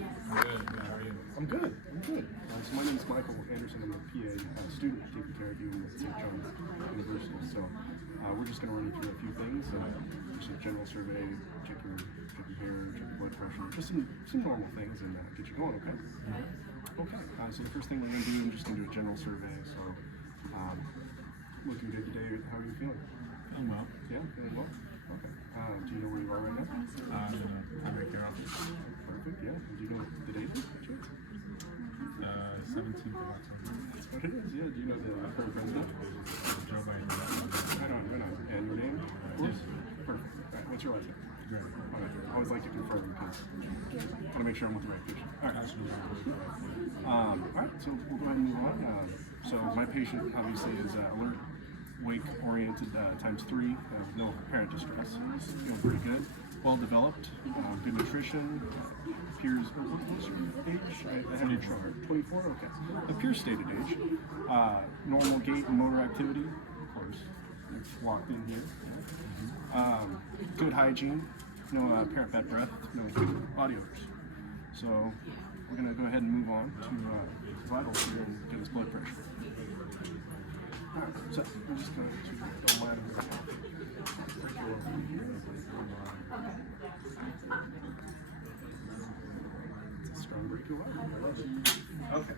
Good. How are you? I'm good. So my name is Michael Anderson. I'm a PA student taking care of you at St. John's University. So we're just going to run you through a few things. Just a general survey, check your hair, check your blood pressure, just some normal things, and get you going. Okay. Okay. So the first thing we're going to do, we're just going to do a general survey. So looking good today. How are you feeling? I'm well. Yeah, feeling well. Okay. Do you know where you are right now? I'm in a primary care office. Perfect. Yeah. Do you know the date? 17th of October. That's what it is. Yeah. Do you know the current president? Joe Biden. Right on. And your name? Of course. Perfect. All right. What's your last name? Great. All right. I always like to confirm because I want to make sure I'm with the right patient. All right. Absolutely. All right. So we'll go ahead and move on. So my patient obviously is alert, wake-oriented times 3, no apparent distress. He's feeling pretty good. Well developed, good nutrition. Appears. What's your age? I have your chart. 24. Okay. Appears stated age. Normal gait and motor activity. Of course, it's walked in here. Good hygiene. No apparent bad breath. No body odors. So we're gonna go ahead and move on to vitals here and get his blood pressure. All right. So we're just going to go line over It's a strong brachial artery. I love it. Okay.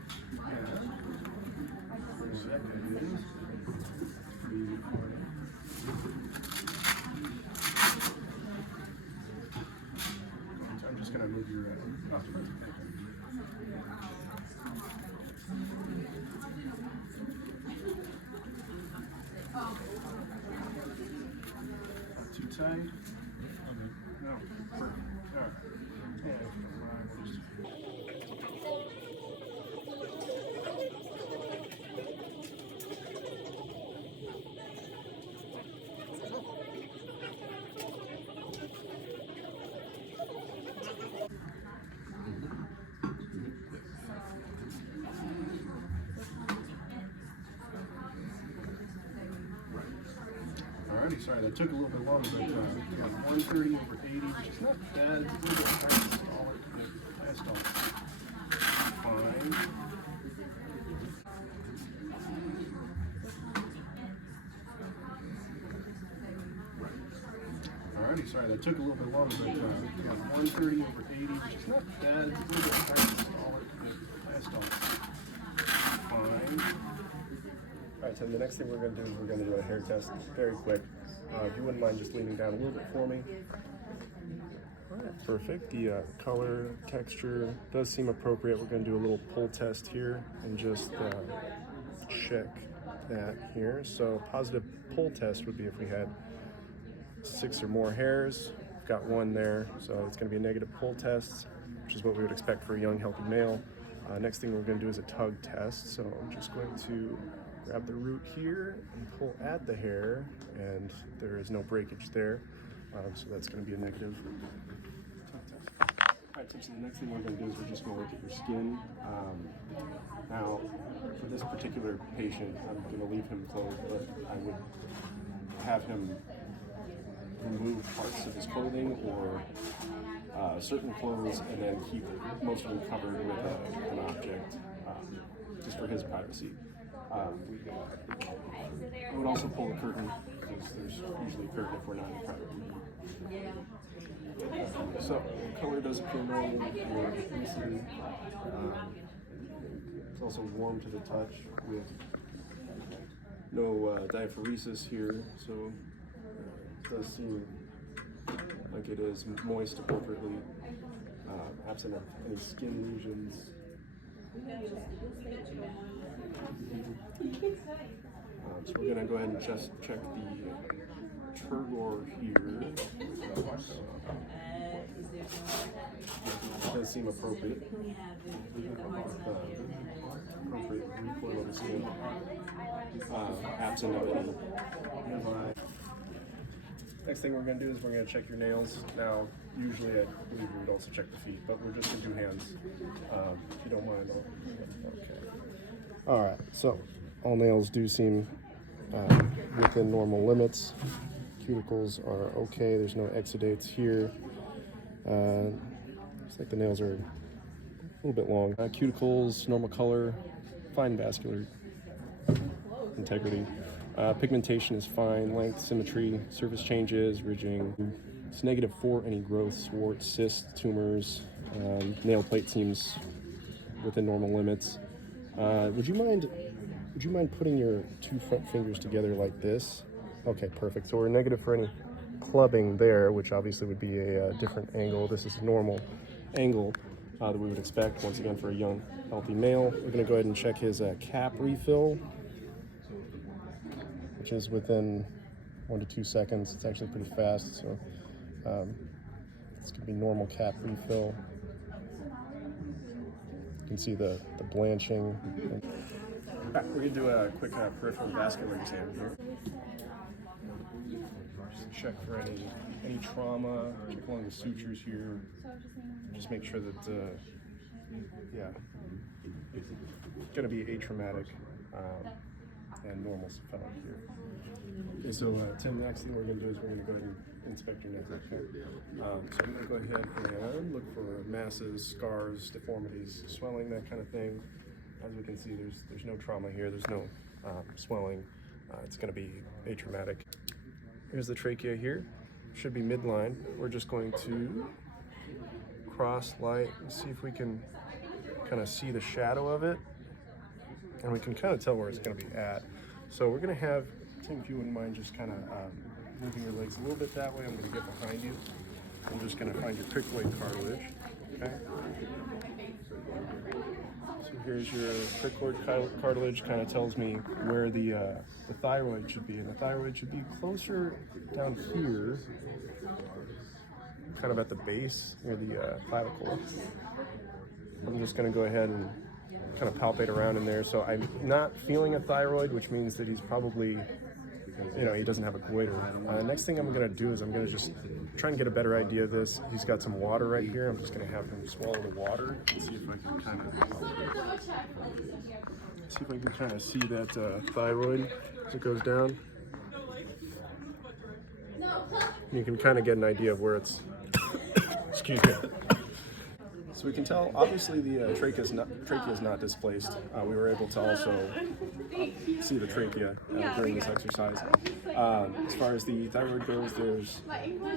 I'm just going to move your too tight. No. Perfect. All right. Alrighty, sorry that took a little bit longer, but 130 over 80, which is not bad. It's a little bit diastolic. Fine. Alrighty, sorry that took a little bit longer, but 130 over 80, which is not bad. It's a little bit diastolic. Fine. Alright, so the next thing we're going to do is we're going to do a hair test very quick. If you wouldn't mind just leaning down a little bit for me. Alright, perfect. The color, texture does seem appropriate. We're going to do a little pull test here and just check that here. So positive pull test would be if we had 6 or more hairs. We've got 1 there, so it's going to be a negative pull test, which is what we would expect for a young, healthy male. Next thing we're going to do is a tug test. So I'm just going to grab the root here and pull at the hair, and there is no breakage there, so that's going to be a negative tug test. Alright, so the next thing we're going to do is we're just going to look at your skin. Now, for this particular patient, I'm going to leave him clothed, but I would have him remove parts of his clothing or certain clothes and then keep most of them covered with an object, just for his privacy. I would also pull the curtain, because there's usually a curtain if we're not in private. So, color does appear normal for ethnicity. It's also warm to the touch with no diaphoresis here, so it does seem like it is moist appropriately, absent of any skin lesions. So we're going to go ahead and just check the turgor here. It does seem appropriate. Appropriate recoil of the skin, absent of any nearby. Next thing we're going to do is we're going to check your nails. Now, usually I believe we would also check the feet, but we're just going to do hands. If you don't mind, okay. All right, so all nails do seem within normal limits. Cuticles are okay. There's no exudates here. Looks like the nails are a little bit long. Cuticles, normal color, fine vascular integrity. Pigmentation is fine, length, symmetry, surface changes, ridging. It's negative for any growths, warts, cysts, tumors. Nail plate seems within normal limits. Would you mind putting your two front fingers together like this? Okay, perfect. So we're negative for any clubbing there, which obviously would be a different angle. This is a normal angle that we would expect, once again, for a young, healthy male. We're going to go ahead and check his cap refill, which is within 1 to 2 seconds. It's actually pretty fast, so it's going to be normal cap refill. You can see the blanching. All right, we're going to do a quick peripheral vascular exam here. Just check for any trauma, check along the sutures here. Just make sure that, yeah, going to be atraumatic and normal cephalic here. Okay, so Tim, the next thing we're going to do is we're going to go ahead and inspect your neck. Okay? So I'm going to go ahead and look for masses, scars, deformities, swelling, that kind of thing. As we can see, there's no trauma here. There's no swelling. It's going to be atraumatic. Here's the trachea here. Should be midline. We're just going to cross light and see if we can kind of see the shadow of it, and we can kind of tell where it's going to be at. So we're going to have Tim, if you wouldn't mind just kind of moving your legs a little bit that way. I'm going to get behind you. I'm just going to find your cricoid cartilage. Okay. So here's your cricoid cartilage. Kind of tells me where the thyroid should be, and the thyroid should be closer down here, kind of at the base near the clavicle. I'm just going to go ahead and kind of palpate around in there. So I'm not feeling a thyroid, which means that he's probably, he doesn't have a goiter. Next thing I'm going to do is I'm going to just try and get a better idea of this. He's got some water right here. I'm just going to have him swallow the water and see if I can kind of see that thyroid as it goes down. You can kind of get an idea of where it's. Excuse me. So we can tell, obviously, the trachea is not displaced. We were able to also see the trachea during this exercise. As far as the thyroid goes, there's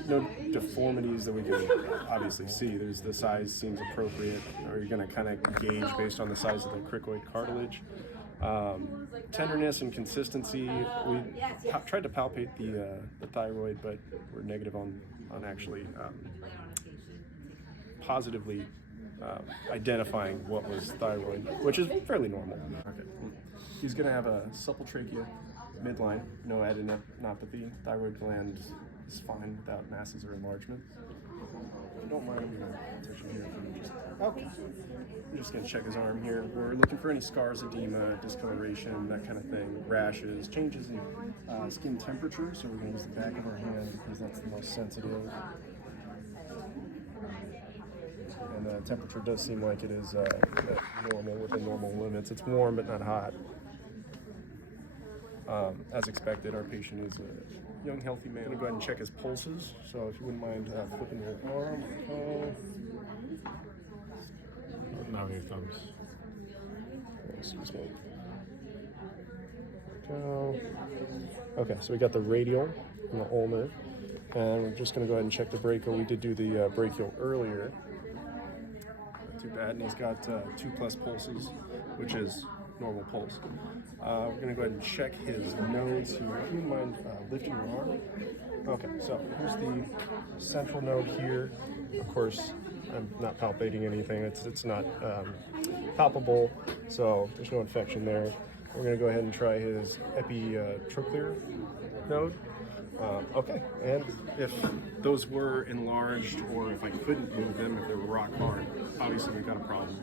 no deformities that we can obviously see. The size seems appropriate, or you're going to kind of gauge based on the size of the cricoid cartilage. Tenderness and consistency, we tried to palpate the thyroid, but we're negative on actually positively identifying what was thyroid, which is fairly normal. Okay. He's going to have a supple trachea, midline, no adenopathy. Thyroid gland is fine without masses or enlargement. If you don't mind, I'm going to touch him here. Okay. We're just going to check his arm here. We're looking for any scars, edema, discoloration, that kind of thing, rashes, changes in skin temperature. So we're going to use the back of our hand because that's the most sensitive. And the temperature does seem like it is normal, within normal limits. It's warm but not hot. As expected, our patient is a young, healthy man. I'm going to go ahead and check his pulses. So if you wouldn't mind flipping your arm. Now your thumbs. Excuse me. Go. Okay, so we got the radial and the ulnar. And we're just going to go ahead and check the brachial. We did do the brachial earlier. Not too bad. And he's got 2+ pulses, which is normal pulse. We're going to go ahead and check his nodes here. If you mind lifting your arm. Okay, so here's the central node here. Of course, I'm not palpating anything. It's not palpable, so there's no infection there. We're going to go ahead and try his epitrochlear node. Okay, and if those were enlarged, or if I couldn't move them, if they were rock hard, obviously we've got a problem.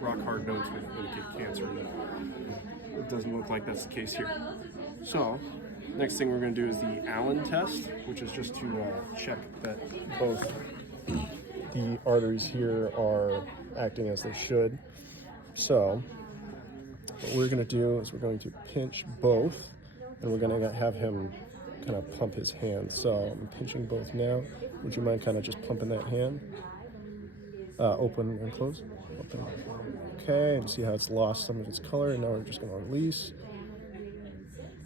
Rock hard nodes would indicate cancer. It doesn't look like that's the case here. So, next thing we're going to do is the Allen test, which is just to check that both the arteries here are acting as they should. So, what we're going to do is we're going to pinch both, and we're going to have him kind of pump his hand. So I'm pinching both now. Would you mind kind of just pumping that hand? Open and close. Open. Okay, and see how it's lost some of its color, and now we're just going to release.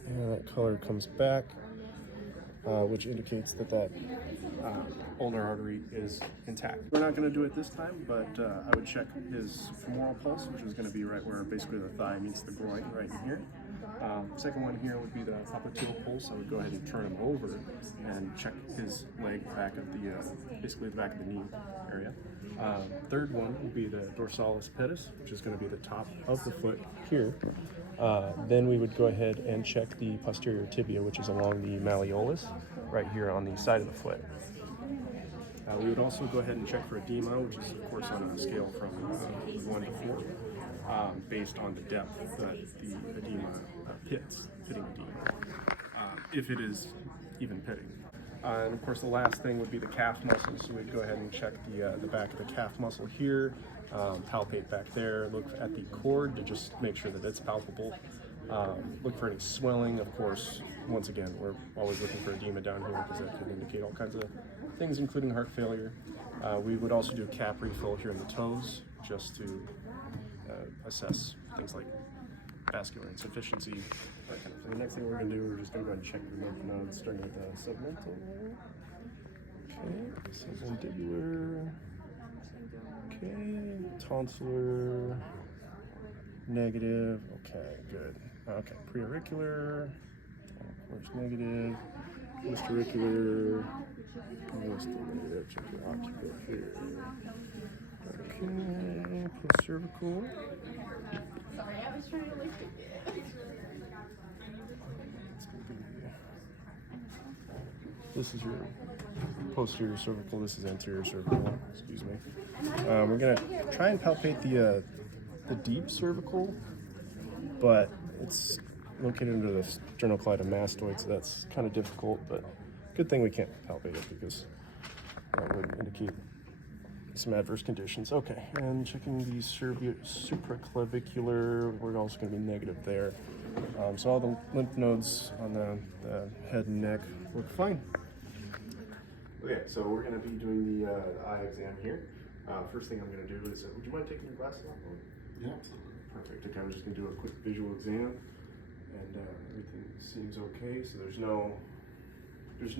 And that color comes back, which indicates that ulnar artery is intact. We're not going to do it this time, but I would check his femoral pulse, which is going to be right where basically the thigh meets the groin, right in here. Second one here would be the popliteal pulse. I would go ahead and turn him over and check his leg back of the, basically the back of the knee area. Third one would be the dorsalis pedis, which is going to be the top of the foot here. Then we would go ahead and check the posterior tibia, which is along the malleolus, right here on the side of the foot. We would also go ahead and check for edema, which is of course on a scale from 1 to 4, based on the depth that the edema pitting edema, if it is even pitting. And of course the last thing would be the calf muscle, so we'd go ahead and check the back of the calf muscle here, palpate back there, look at the cord to just make sure that it's palpable, look for any swelling. Of course, once again, we're always looking for edema down here because that can indicate all kinds of things, including heart failure. We would also do a cap refill here in the toes just to assess things like vascular insufficiency, that kind of thing. The next thing we're going to do, we're just going to go ahead and check your lymph nodes, starting with the submental. Okay, submandibular. Okay, tonsillar. Negative. Okay, good. Okay, preauricular. Of course, negative. Post-auricular. Negative. Check your occipital here. Okay, post-cervical. Sorry, I was trying to lift it. This is your posterior cervical, this is anterior cervical, excuse me. We're going to try and palpate the deep cervical, but it's located under the sternocleidomastoid, so that's kind of difficult, but good thing we can't palpate it because that would indicate some adverse conditions. Okay, and checking the supraclavicular, we're also going to be negative there. So all the lymph nodes on the head and neck look fine. Okay, so we're going to be doing the eye exam here. First thing I'm going to do is, would you mind taking your glasses off? Yeah, absolutely. Perfect. Okay, I'm just going to do a quick visual exam, and everything seems okay. So there's no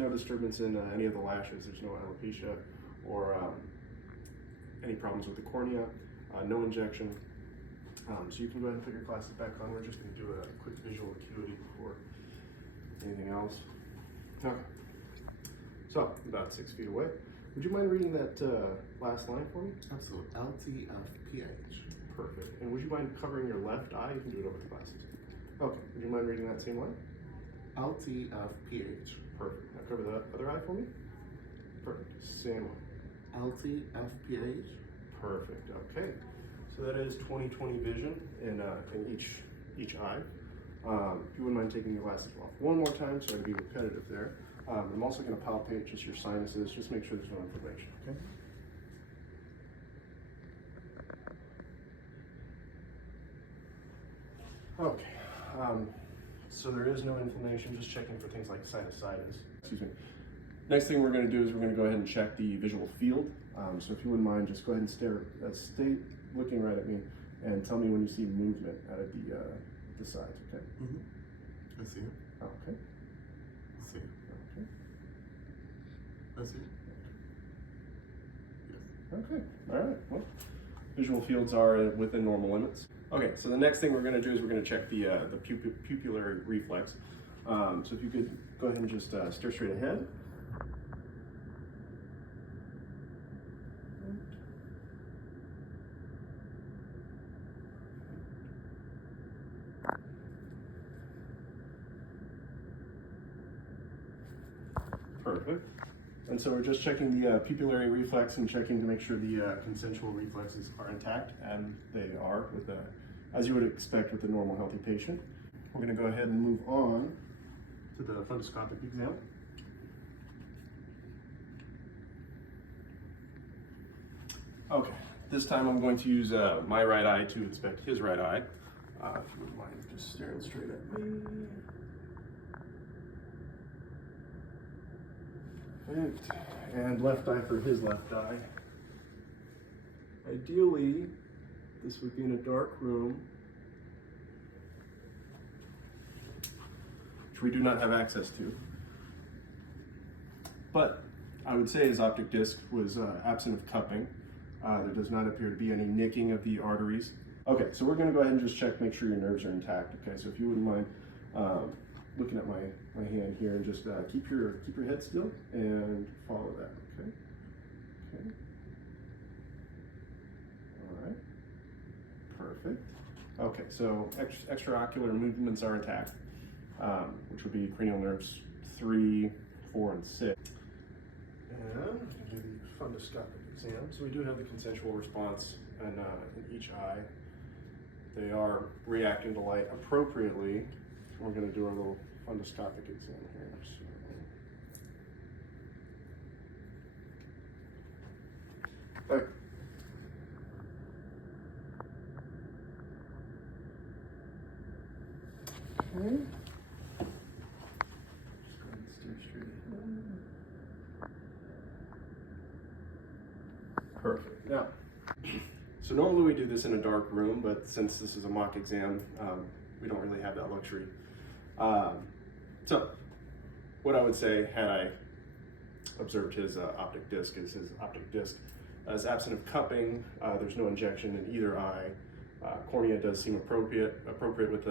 disturbance in any of the lashes. There's no alopecia or any problems with the cornea. No injection. So you can go ahead and put your glasses back on. We're just going to do a quick visual acuity before anything else. Okay. So, about 6 feet away. Would you mind reading that last line for me? Absolutely. LT of pH. Perfect. And would you mind covering your left eye? You can do it over the glasses. Okay. Would you mind reading that same line? LT of pH. Perfect. Now cover the other eye for me. Perfect. Same one. LT of pH. Perfect. Okay. So that is 20/20 vision in each eye. If you wouldn't mind taking your glasses off one more time, so I can be repetitive there. I'm also going to palpate just your sinuses, just make sure there's no inflammation. Okay. Okay. So there is no inflammation, just checking for things like sinusitis. Excuse me. Next thing we're going to do is we're going to go ahead and check the visual field. So if you wouldn't mind, just go ahead and stay looking right at me and tell me when you see movement out of the sides, okay? Mm-hmm. I see it. Okay. I see it. Okay. I see it. Yes. Okay. All right. Well, visual fields are within normal limits. Okay. So the next thing we're going to do is we're going to check the pupillary reflex. So if you could go ahead and just stare straight ahead. Perfect. And so we're just checking the pupillary reflex and checking to make sure the consensual reflexes are intact, and they are, with as you would expect with a normal healthy patient. We're going to go ahead and move on to the fundoscopic exam. Okay, this time I'm going to use my right eye to inspect his right eye. If you wouldn't mind just staring straight at me. Perfect. And left eye for his left eye. Ideally, this would be in a dark room, which we do not have access to. But I would say his optic disc was absent of cupping. There does not appear to be any nicking of the arteries. Okay, so we're going to go ahead and just check, make sure your nerves are intact. Okay, so if you wouldn't mind looking at my hand here and just keep your head still and follow that. Okay. Okay. All right. Perfect. Okay, so extraocular movements are intact, which would be cranial nerves 3, 4, and 6. And we're going to do the fundoscopic exam. So we do have the consensual response in each eye. They are reacting to light appropriately. We're going to do our little fundoscopic exam here. So, okay. Okay. Just go ahead and steer straight ahead. Perfect. Now, so normally we do this in a dark room, but since this is a mock exam, we don't really have that luxury. So, what I would say, had I observed his optic disc, is his optic disc is absent of cupping. There's no injection in either eye. Cornea does seem appropriate with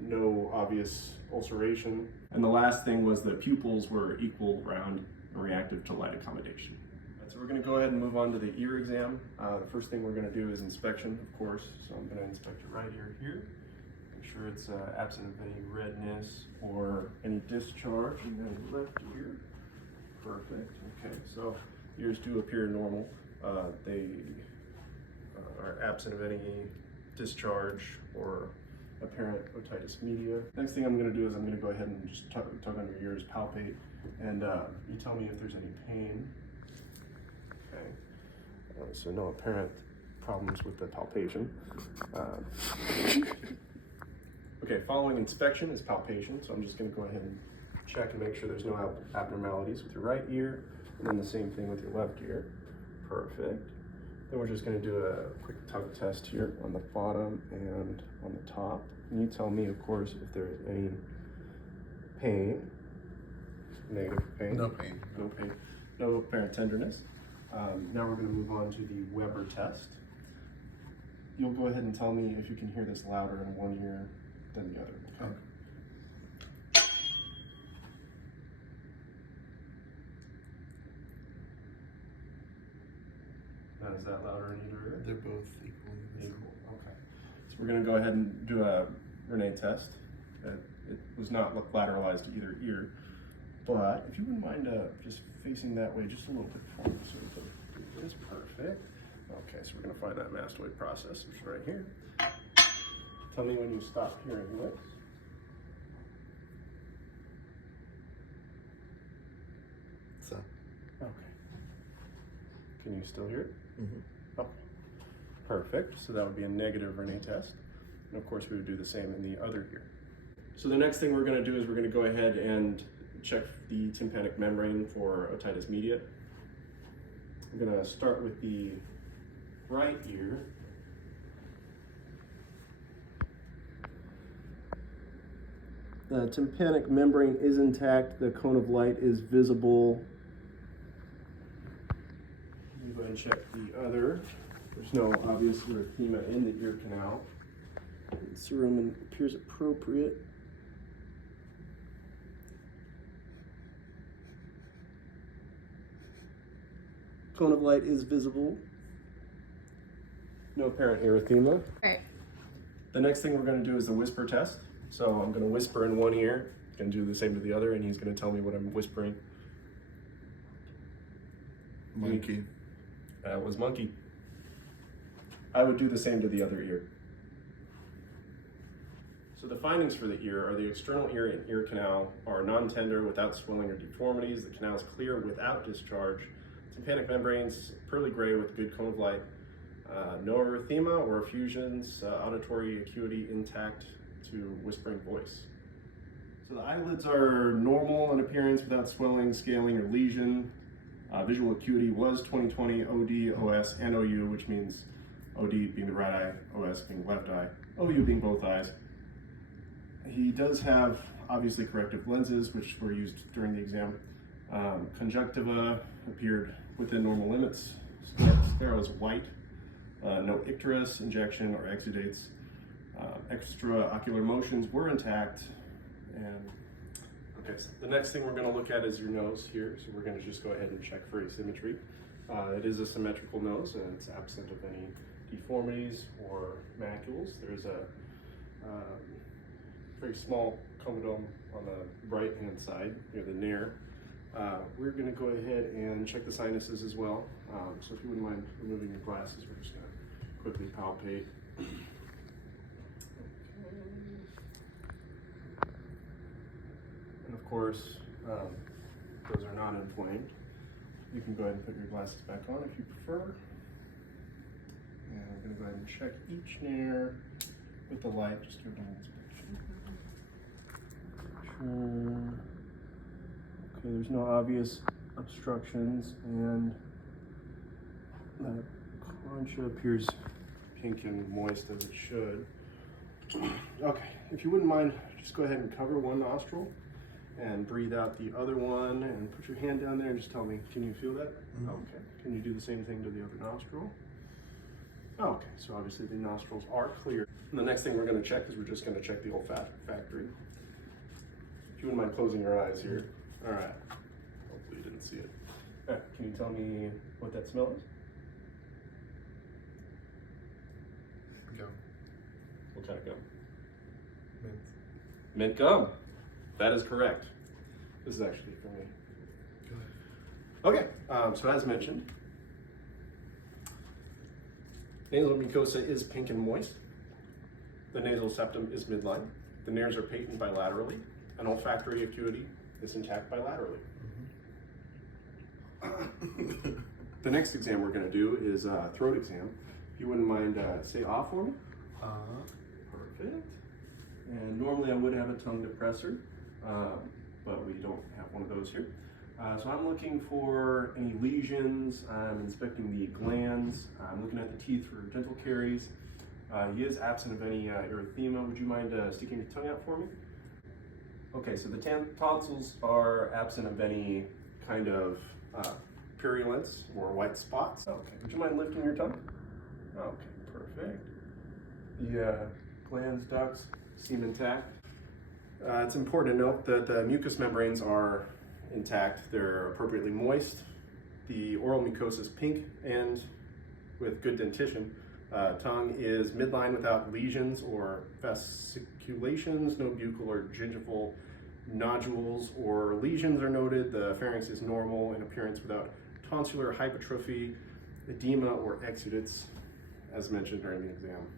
no obvious ulceration. And the last thing was the pupils were equal, round, and reactive to light accommodation. So we're going to go ahead and move on to the ear exam. The first thing we're going to do is inspection, of course. So I'm going to inspect your right ear here. Make sure it's absent of any redness or any discharge. And then left ear. Perfect. Okay, so ears do appear normal. They are absent of any discharge or apparent otitis media. Next thing I'm going to do is I'm going to go ahead and just tug on your ears, palpate, and you tell me if there's any pain. Okay, so no apparent problems with the palpation. Okay, following inspection is palpation, so I'm just going to go ahead and check and make sure there's no abnormalities with your right ear, and then the same thing with your left ear. Perfect. Then we're just going to do a quick tug test here on the bottom and on the top. And you tell me, of course, if there's any pain. Negative pain. No pain. No pain. No apparent tenderness. Now we're going to move on to the Weber test. You'll go ahead and tell me if you can hear this louder in one ear than the other. Okay. Now, is that louder in either ear? They're both equally visible. Equal. Okay. So we're going to go ahead and do a Renee test. It was not lateralized to either ear, but if you wouldn't mind just facing that way just a little bit for me, so we can do this. Perfect. Okay, so we're going to find that mastoid process, which is right here. Tell me when you stop hearing this. So. Okay. Can you still hear it? Mm-hmm. Okay. Perfect. So that would be a negative Renee test. And of course, we would do the same in the other ear. So the next thing we're going to do is we're going to go ahead and check the tympanic membrane for otitis media. I'm going to start with the right ear. The tympanic membrane is intact. The cone of light is visible. You go ahead and check the other. There's no obvious erythema in the ear canal. Serum appears appropriate. Cone of light is visible. No apparent erythema. All right. The next thing we're going to do is the whisper test. So I'm going to whisper in one ear and do the same to the other, and he's going to tell me what I'm whispering. Monkey. That was monkey. I would do the same to the other ear. So the findings for the ear are the external ear and ear canal are non-tender without swelling or deformities. The canal is clear without discharge. Tympanic membranes pearly gray with good cone of light. No erythema or effusions. Auditory acuity intact to whispering voice. So the eyelids are normal in appearance without swelling, scaling, or lesion. Visual acuity was 20/20 OD, OS, and OU, which means OD being the right eye, OS being the left eye, OU being both eyes. He does have obviously corrective lenses, which were used during the exam. Conjunctiva appeared within normal limits. Sclera is white. No icterus, injection, or exudates. Extraocular motions were intact. And okay, so the next thing we're going to look at is your nose here. So we're going to just go ahead and check for asymmetry. It is a symmetrical nose, and it's absent of any deformities or macules. There's a very small comedome on the right-hand side near the nair. We're going to go ahead and check the sinuses as well. So if you wouldn't mind removing your glasses, we're just going to quickly palpate. And of course, those are not inflamed. You can go ahead and put your glasses back on if you prefer. And we're going to go ahead and check each nair with the light. Just give it a little bit. Okay, there's no obvious obstructions, and the concha appears pink and moist as it should. Okay, if you wouldn't mind, just go ahead and cover one nostril and breathe out the other one, and put your hand down there and just tell me, can you feel that? Mm-hmm. Okay, can you do the same thing to the other nostril? Okay, so obviously the nostrils are clear. And the next thing we're going to check is we're just going to check the olfactory. If you wouldn't mind closing your eyes here. All right, hopefully you didn't see it. All right, can you tell me what that smell is? Gum. What kind of gum? Mint. Mint gum. That is correct. This is actually for me. Good. Okay, so as mentioned, nasal mucosa is pink and moist. The nasal septum is midline. The nairs are patent bilaterally, and olfactory acuity is intact bilaterally. Mm-hmm. The next exam we're going to do is a throat exam. If you wouldn't mind, say ah for me. Perfect. And normally I would have a tongue depressor, but we don't have one of those here. So I'm looking for any lesions. I'm inspecting the glands. I'm looking at the teeth for dental caries. He is absent of any erythema. Would you mind sticking your tongue out for me? Okay, so the tonsils are absent of any kind of purulence or white spots. Okay, would you mind lifting your tongue? Okay, perfect. The glands, ducts seem intact. It's important to note that the mucous membranes are intact. They're appropriately moist. The oral mucosa is pink and with good dentition. Tongue is midline without lesions or fasciculations. No buccal or gingival nodules or lesions are noted. The pharynx is normal in appearance without tonsillar hypertrophy, edema, or exudates, as mentioned during the exam.